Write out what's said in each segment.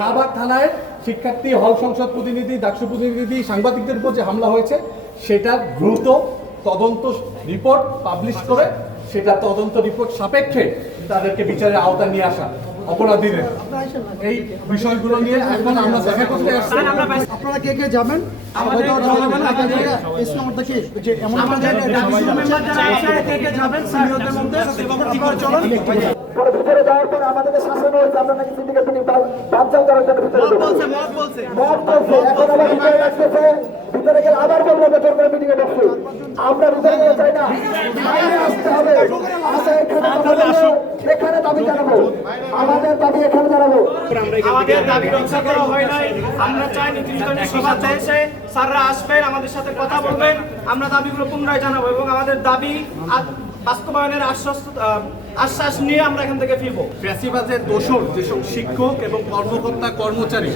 শাহবাগ থানায় শিক্ষার্থী হল সংসদ প্রতিনিধি, ডাকসু প্রতিনিধি, সাংবাদিকদের উপর যে হামলা হয়েছে সেটা দ্রুত তদন্ত রিপোর্ট পাবলিশ করে সেটা তদন্ত রিপোর্ট সাপেক্ষে তাদেরকে বিচারের আওতায় নিয়ে আসা অপরাধীদের এই বিষয়গুলো নিয়ে এখন আমরা দেখা করতে আসছি। আপনারা কে কে যাবেন? ভিতরে যাওয়ার পর আমাদেরকে শাসন হয়েছে, আমরা নাকি সিন্ডিকেট মিটিং বানচাল করার জন্য ভিতরে বলছে। এখন আবার ভিতরে রাখতেছে, ভিতরে গেলে আবার বলবো বেতন করে মিটিং এ বসছি। আমরা ভিতরে গেলে চাই না, বাইরে আসতে হবে। এখানে দাবি জানাবো, আমাদের দাবি এখানে জানাবো। আমাদের দাবি রক্ষা করা হয় নাই। আমরা চাই নীতিনির্ধারণী সভা চলছে, স্যাররা আসবেন, আমাদের সাথে কথা বলবেন, আমরা দাবিগুলো পুনরায় জানাবো এবং আমাদের দাবি বাস্তবায়নের আশ্বাস নিয়ে আমরা এখান থেকে ফিরবো। ফ্যাসিবাদের দোষর যেসব শিক্ষক এবং কর্মকর্তা কর্মচারী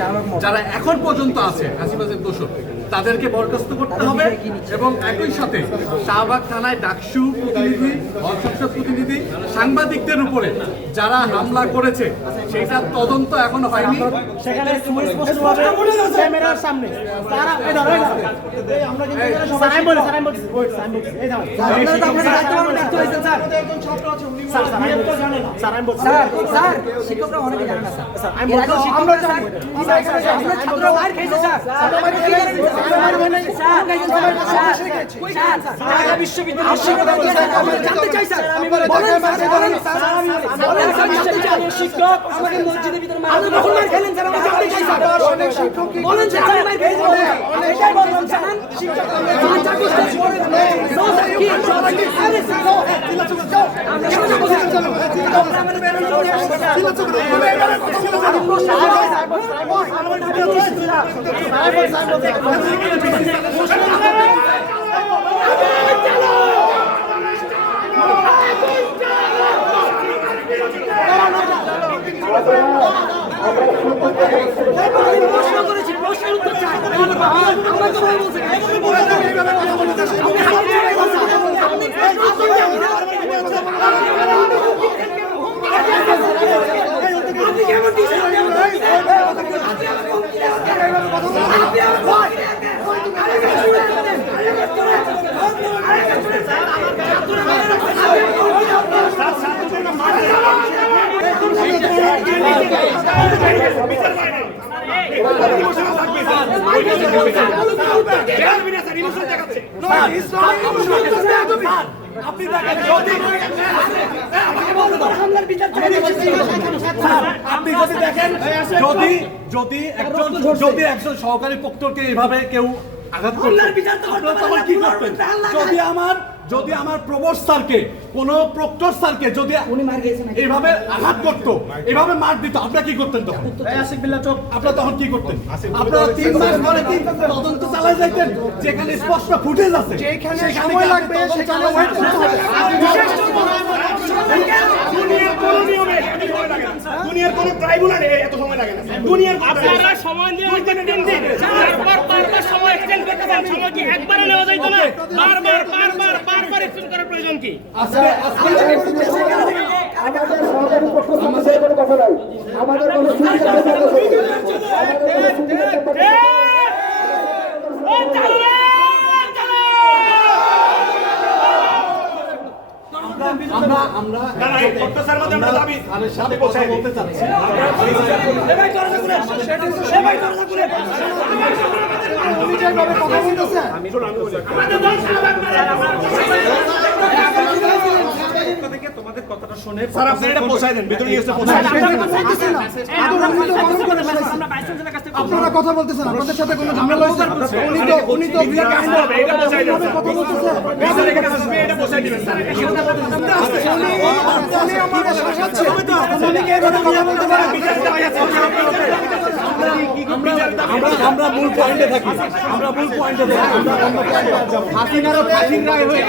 যারা এখন পর্যন্ত আছে ফ্যাসিবাদের দোষর, তাদেরকে বরখাস্ত করতে হবে এবং একই সাথে শাহবাগ থানায় ডাকসু প্রতিনিধি, হল সংসদ প্রতিনিধি, সাংবাদিকদের উপরে যারা হামলা করেছে সেটা তদন্ত এখনো হয়নি। সেখানে সুস্পষ্টভাবে ক্যামেরার সামনে শিক্ষক আমাকে মসজিদের ভিতরে খেলেন স্যার, আমরা জানতে চাই স্যার, বলেন স্যার, এটাই বললাম স্যার, শিক্ষক প্রশ্ন করেছি, প্রশ্নের উত্তর চাই। আপনি যদি দেখেন যদি একজন সহকারী প্রক্টরকে এভাবে কেউ আঘাত করতে, তখন কি করবেন? যদি আমার প্রবোস্ট স্যারকে কোন প্রক্টর স্যারকে যদি এইভাবে আঘাত করতো, এইভাবে মার দিত, আপনারা কি করতেন তখন? আপনারা তখন কি করতেন? আপনারা 3 মাস পরে কি তদন্ত চালায় যাইতেন? যেখানে স্পষ্ট ফুটেজ আছে, যেখানে সময় লাগবে সেখানে ওয়েট করতে হবে। দুনিয়ার কোন ট্রাইব্যুনালে এত সময় লাগে না। দুনিয়ার আপনারা সময় দিয়ে হইতে 3 দিন বারবার সময় এক্সটেন্ড করতে চান, সময় কি একবারে নেওয়া যাইতো না? বারবার এক্সটেন্ড করার প্রয়োজন কি? আমাদের সরকারি পক্ষ থেকে কোনো কথা নাই, আমাদের কোনো আমরা উনি যেভাবে কথা বলতেছে স্যার আপনি এটা পৌঁছায় দেন ভিতরে নিয়ে এসে পৌঁছায় দেন। আপনারা কথা বলতেছেন আপনাদের সাথে কোনো ঝামেলা হয়েছে উনি তো এটা পৌঁছায় দেন কথা বলতেছে এটা পৌঁছায় দিবেন স্যার উনি আমাদের শাসাচ্ছে উনি কি এভাবে কথা বলতে পারেন আমরা মূল পয়েন্টে থাকি আমরা মূল পয়েন্টে থাকি আমরা অন্য পয়েন্টে যাব হাসিনারও ফাঁসির রায় হয়ে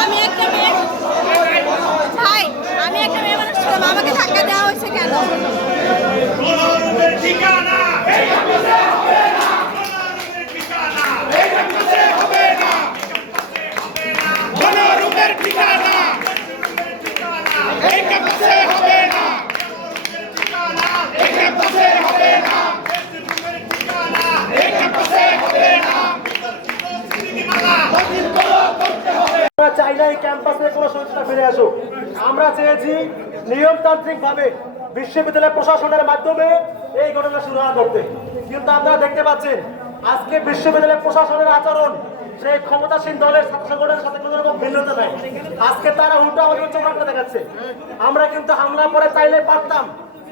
আমি একটা মেয়ে ভাই আমি একটা মেয়ে মানুষ ছিলাম আমাকে ধাক্কা দেওয়া হয়েছে কেন আমরা চাই না এই ক্যাম্পাসে কোনো সহিংসতা ফিরে আসুক। আমরা চেয়েছি নিয়মতান্ত্রিক ভাবে বিশ্ববিদ্যালয় প্রশাসনের মাধ্যমে এই ঘটনা শুরু করতে, কিন্তু আপনারা দেখতে পাচ্ছেন আজকে বিশ্ববিদ্যালয় প্রশাসনের আচরণ সেই ক্ষমতাসীন দলের ছাত্র সংগঠনের সাথে কোনো রকম ভিন্নতা নাই। আজকে তারা উল্টো আমাদের চোখ রাখতে দেখাচ্ছে। আমরা কিন্তু হামলা করে চাইলে পারতাম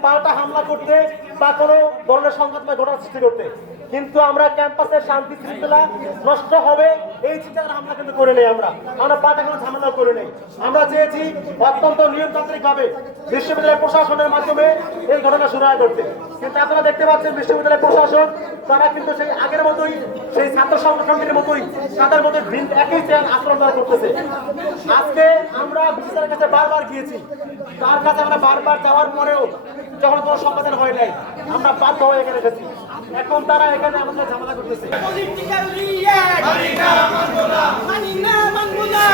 পাল্টা হামলা করতে বা কোনো ধরনের সংঘাতময় ঘটনা সৃষ্টি করতে, কিন্তু আমরা ক্যাম্পাসের শান্তি শৃঙ্খলা নষ্ট হবে এই চিন্তার হামলা কিন্তু করে নেই। আমরা পাল্টা কোনো ঝামেলা করে নেই। আমরা চেয়েছি অত্যন্ত নিয়মতান্ত্রিক ভাবে বিশ্ববিদ্যালয় প্রশাসনের মাধ্যমে এই ঘটনা শুরু করতে, কিন্তু আপনারা দেখতে পাচ্ছেন বিশ্ববিদ্যালয় প্রশাসন তারা কিন্তু সেই আগের মতোই সেই ছাত্র সংগঠনের মতোই তাদের মধ্যে একই আচরণ তারা করতেছে। আজকে আমরা বিশ্ববিদ্যালয়ের কাছে বারবার গিয়েছি, তার কাছে আমরা বারবার যাওয়ার পরেও যখন কোনো সমাধান হয় নাই আমরা বাধ্য হয়ে এখানে এসেছি। এখন তারা এখানে আমাদের ঝামেলা করতেছে। পলিটিক্যাল রিয়াক্ট মানি না মানবো না